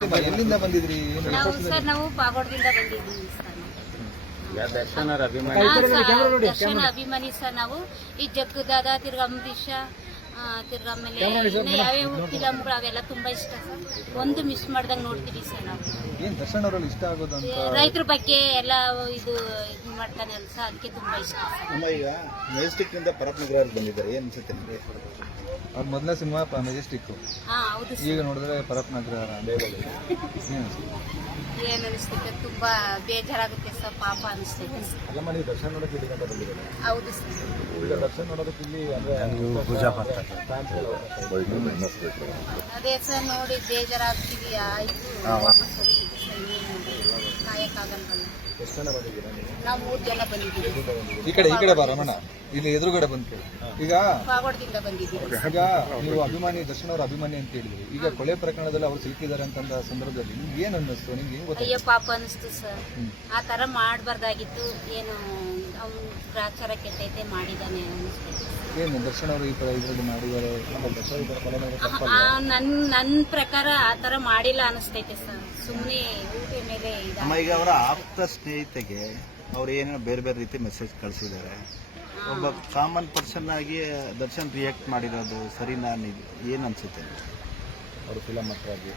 ಎಲ್ಲಿಂದ ಬಂದಿದ್ರಿ ನಾವು ಸರ್ ನಾವು ಪಾಗೋಡದಿಂದ ಬಂದಿದ್ದೀವಿ ಸರ್ ನಾವು. ದರ್ಶನ ಅಭಿಮಾನಿ? ಸರ್ ನಾವು. ಈ ಜಗ್ಗದಾದ ತಿರ್ಗಾ ಅಂಬರೀಷ ಆ, ತಿರ್ಗ ಆಮೇಲೆ ಇನ್ನು ಯಾವ್ಯಾವ ಫಿಲಮ್ಗಳು ಅವೆಲ್ಲ ತುಂಬಾ ಇಷ್ಟ. ಸರ್ ಒಂದು ಮಿಸ್ ಮಾಡ್ದಂಗೆ ನೋಡ್ತೀವಿ ಸರ್ ನಾವು. ಏನ್ ದರ್ಶನ್ ಅವರಲ್ಲಿ ಇಷ್ಟ ಆಗೋದು ಅಂತ ರೈತರ ಬಗ್ಗೆ ಎಲ್ಲ ಇದು ಇದು ಮಾಡ್ತಾನೆ ಅಲ್ಲ ಸರ್ ಅದಕ್ಕೆ ತುಂಬಾ ಇಷ್ಟ. ಸರ್. ಅಮ್ಮ ಈಗ ಮೆಜೆಸ್ಟಿಕ್ನಿಂದ ಪರಪ್ನಗರ ಬಂದಿದ್ದಾರೆ ಏನು ಅನ್ಸುತ್ತೆ ನಿಮಗೆ? ಅವ್ರ ಮೊದಲ ಸಿನಿಮಾ ಮೆಜೆಸ್ಟಿಕ್ ಹಾ ಹೌದು ಈಗ ನೋಡಿದ್ರೆ ಪರಪ್ ನಗರ ಏನ್ ಅನಿಸ್ತೈತೆ? ತುಂಬಾ ಬೇಜಾರಾಗುತ್ತೆ ಸರ್ ಪಾಪ ಅನಿಸ್ತೈತೆ. ಹೌದು ಸರ್. ಈಗ ದರ್ಶನ್ ನೋಡೋದಕ್ಕೆ ಇಲ್ಲಿ ಅಂದ್ರೆ ಅದೇ ಸರ್ ನೋಡಿ ಬೇಜಾರಾಗ್ತೀವಿ ಆಯ್ತು ವಾಪಸ್ ಜನ ಬಂದಿದ್ದೀರಾ ನಾವು? ಮೂರು ಜನ ಬಂದಿದ್ದೀವಿ. ಈ ಕಡೆ ಈ ಕಡೆ ಬಾ ರಮಣ. ಇಲ್ಲಿ ಎದುರುಗಡೆ ಬಂತು ಈಗ ಪಾಗೋಡದಿಂದ ಬಂದಿದ್ದೀವಿ. ಈಗ ನೀವು ಅಭಿಮಾನಿ ದರ್ಶನ್ ಅವರ ಅಭಿಮಾನಿ ಅಂತ ಹೇಳಿದ್ರಿ. ಈಗ ಕೊಲೆ ಪ್ರಕರಣದಲ್ಲಿ ಅವ್ರು ಸಿಕ್ಕಿದ್ದಾರೆ ಅಂತಂದ ಸಂದರ್ಭದಲ್ಲಿ ನಿಮ್ಗೆ ಏನ್ ಅನ್ನಿಸ್ತು? ನಿಮ್ಗೆ ಅಯ್ಯೋ ಪಾಪ ಅನಿಸ್ತು ಸರ್. ಆ ತರ ಮಾಡಬಾರ್ದಾಗಿತ್ತು. ಏನು ಅವ್ನು ಗ್ರಾಚಾರ ಕೆಟ್ಟೈತೆ ಮಾಡಿದ್ದಾನೆ ಅನಿಸ್ತೈತೆ ಏನು ದರ್ಶನ್ ಅವರು ಈ ತರ ಇದ್ರಲ್ಲಿ ಮಾಡಿದ್ದಾರೆ? ದರ್ಶನ್ ಈ ತರ ಕೊಲೆ ಮಾಡಿದ್ರೆ ನನ್ನ ನನ್ನ ಪ್ರಕಾರ ಆ ಥರ ಮಾಡಿಲ್ಲ ಅನಿಸ್ತೈತೆ ಸರ್. ಸುಮ್ಮನೆ ಊಟ ಮೇಲೆ ಅಮ್ಮ ಇದ ಈಗ ಅವರ ಆಪ್ತ ಸ್ನೇಹಿತೆಗೆ ಅವ್ರು ಏನೇನೋ ಬೇರೆ ಬೇರೆ ರೀತಿ ಮೆಸೇಜ್ ಕಳಿಸಿದ್ದಾರೆ. ಒಬ್ಬ ಕಾಮನ್ ಪರ್ಸನ್ ಆಗಿ ದರ್ಶನ್ ರಿಯಾಕ್ಟ್ ಮಾಡಿರೋದು ಸರಿನಾ ನಾನು ಏನ್ ಅನ್ಸುತ್ತೆ? ಅವ್ರ ಫಿಲಮ್ ಹತ್ರ ಆಗಿ.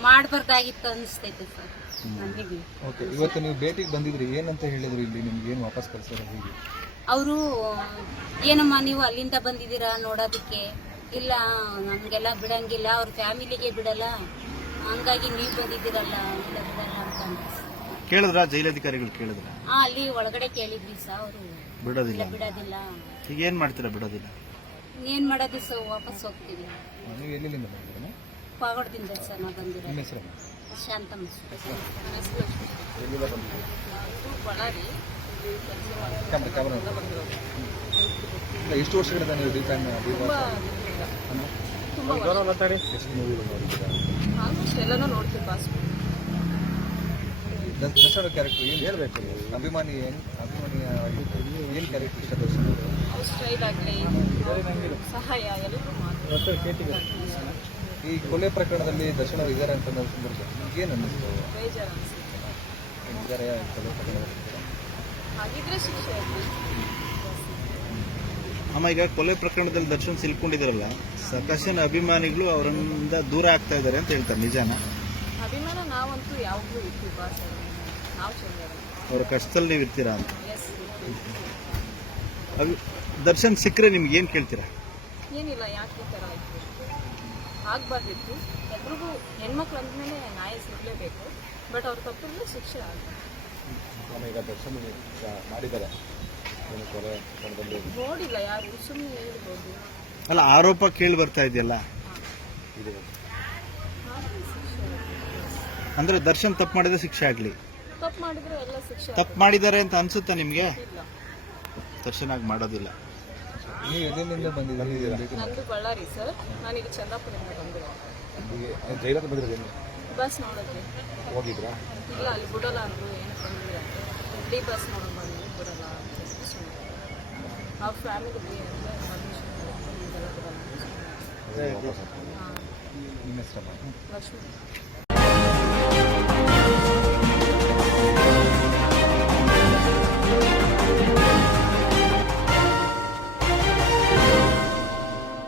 ಮಾಡಬಾರ್ದಾಗಿತ್ತು ಅನಿಸ್ತೈತೆ ಸರ್ ನನಗೆ ಓಕೆ ಇವತ್ತು ನೀವು ಭೇಟಿಗೆ ಬಂದಿದ್ರಿ ಏನಂತ ಹೇಳಿದ್ರು ಇಲ್ಲಿ ನಿಮ್ಗೆ ಏನು ವಾಪಸ್ ಕಳಿಸೋರು ಹೀಗೆ? ಅವರು ಏನಮ್ಮ ನೀವು ಅಲ್ಲಿಂದ ಬಂದಿದ್ದೀರಾ ನೋಡೋದಕ್ಕೆ? ಇಲ್ಲ ನಮಗೆಲ್ಲ ಬಿಡಂಗಿಲ್ಲ ಅವ್ರ ಫ್ಯಾಮಿಲಿಗೆ ಬಿಡಲ್ಲ ಹಂಗಾಗಿ ನೀವು ಬಂದಿದ್ದೀರಲ್ಲ ಇಲ್ಲ ಬಿಡಲ್ಲ ಅಂತ ಅಂದ್ರು. ಕೇಳಿದ್ರ? ಜೈಲಧಿಕಾರಿಗಳು ಕೇಳಿದ್ರ? ಆ, ಅಲ್ಲಿ ಒಳಗಡೆ ಕೇಳಿದ್ವಿ ಸರ್ ಅವರು. ಬಿಡೋದಿಲ್ಲ. ಇಲ್ಲ ಬಿಡೋದಿಲ್ಲ. ಈಗ ಏನ್ ಮಾಡ್ತೀರಾ ಬಿಡೋದಿಲ್ಲ? ಏನ್ ಮಾಡೋದು ಸರ್ ವಾಪಸ್ ಹೋಗ್ತೀವಿ. ನೀವು ಎಲ್ಲಿಂದ ಬಂದಿದ್ದೀರಾ ಪಾಗೋಡದಿಂದ ಸರ್ ನಾವು ಬಂದಿರೋ ನಿಮ್ಮ ಹೆಸರು ಶಾಂತಮ್ಮ ಬಳ್ಳಾರಿ. ಎಷ್ಟು ವರ್ಷಗಳಿಂದ ನೀವು ಎಲ್ಲನೂ ನೋಡ್ತೀವಿ ಬಾಸ್ ದರ್ಶನ್ ಕ್ಯಾರೆಕ್ಟರ್ ಏನು ಹೇಳಬೇಕು ಅಭಿಮಾನಿ ಏನು ಅಭಿಮಾನಿ ಏನು ಕ್ಯಾರೆಕ್ಟರ್ ಇಷ್ಟ ದರ್ಶನ ಸ್ಟೈಲ್ ಆಗಲಿ ಸಹಾಯ ಎಲ್ಲರೂ ಈ ಕೊಲೆ ಪ್ರಕರಣದಲ್ಲಿ ದರ್ಶನ ಅವರು ಇದ್ದಾರೆ ಅಂತ ನಾವು ಸಂದರ್ಭ ನಿಮ್ಗೆ ಏನು ಅನ್ನಿಸ್ತು? ಬೇಜಾರು ಅನಿಸುತ್ತೆ. ಇದ್ದಾರೆ ಕೊಲೆ ಪ್ರಕರಣದಲ್ಲಿ ಹಾಗಿದ್ರೆ ಶಿಕ್ಷೆ ಅಮ್ಮ ಈಗ ಕೊಲೆ ಪ್ರಕರಣದಲ್ಲಿ ದರ್ಶನ್ ಸಿಲ್ಕೊಂಡಿದ್ರಲ್ಲ ಸಾಕಷ್ಟು ಅಭಿಮಾನಿಗಳು ಅವರಿಂದ ದೂರ ಆಗ್ತಾ ಇದ್ದಾರೆ ಅಂತ ಹೇಳ್ತಾರೆ ನಿಜಾನ? ಅಭಿಮಾನ ನಾವಂತೂ ಯಾವಾಗಲೂ ಇರ್ತೀವಿ ಬಾಸ್ ನಾವು ಅವ್ರ ಕಷ್ಟದಲ್ಲಿ ನೀವು ಇರ್ತೀರಾ? ಅಂತ ಅಭಿ ದರ್ಶನ್ ಸಿಕ್ಕರೆ ನಿಮ್ಗೆ ಏನು ಕೇಳ್ತೀರಾ? ಏನಿಲ್ಲ ಯಾಕೆ ಈ ಥರ ಆಯಿತು? ಆಗಬಾರ್ದಿತ್ತು. ಎಲ್ರಿಗೂ ಹೆಣ್ಮಕ್ಳು ಅಂದಮೇಲೆ ನ್ಯಾಯ ಸಿಗಲೇಬೇಕು. ಬಟ್ ಅವ್ರ ತಪ್ಪಿದ್ರೆ ಶಿಕ್ಷೆ ಆಗಬೇಕು. ಈಗ ದರ್ಶನ್ ಮಾಡಿದ್ದಾರೆ. ನೋಡಿಲ್ಲ ಯಾರು ಸುಮ್ಮನೆ ಹೇಳ್ಬೋದು. ಅಲ್ಲ ಆರೋಪ ಕೇಳಿ ಬರ್ತಾ ಇದೆಯಲ್ಲ? ಅಂದ್ರೆ ದರ್ಶನ್ ತಪ್ಪು ಮಾಡಿದ್ರೆ ಶಿಕ್ಷೆ ಆಗಲಿ? ತಪ್ಪು ಮಾಡಿದ್ರೆ ಎಲ್ಲ ಶಿಕ್ಷೆ ತಪ್ಪು ಮಾಡಿದ್ದಾರೆ ಅಂತ ಅನ್ಸುತ್ತಾ ನಿಮಗೆ? ದರ್ಶನ್ ಆಗಿ ಮಾಡೋದಿಲ್ಲ. ನೀವು ಎಲ್ಲಿಂದ ಬಂದಿದ್ದೀರಿ? ನಂದು ಬಳ್ಳಾರಿ ಸರ್. ನಾನೀಗ ಚಂದಾಪುರದಿಂದ ಬಂದಿರೋ ಜೈಲಲ್ಲಿ ಬಂದಿರೋದೇನು ಬಸ್ ನೋಡಿದ್ವಿ ಹೋಗಿದ್ರಾ? ಇಲ್ಲ ಅಲ್ಲಿ ಬಿಡಲ್ಲ ಅಂದ್ರು ಏನು ಬಂದಿಲ್ಲ ಡಿ ಬಸ್ ನೋಡೋದು ಬಂದ್ವಿ ಬಿಡಲ್ಲ ಅಂತ ಬಿಡಲ್ಲ ಅಂತ ನಿಮ್ಮ ಹೆಸರಮ್ಮ ಲಕ್ಷ್ಮಿ.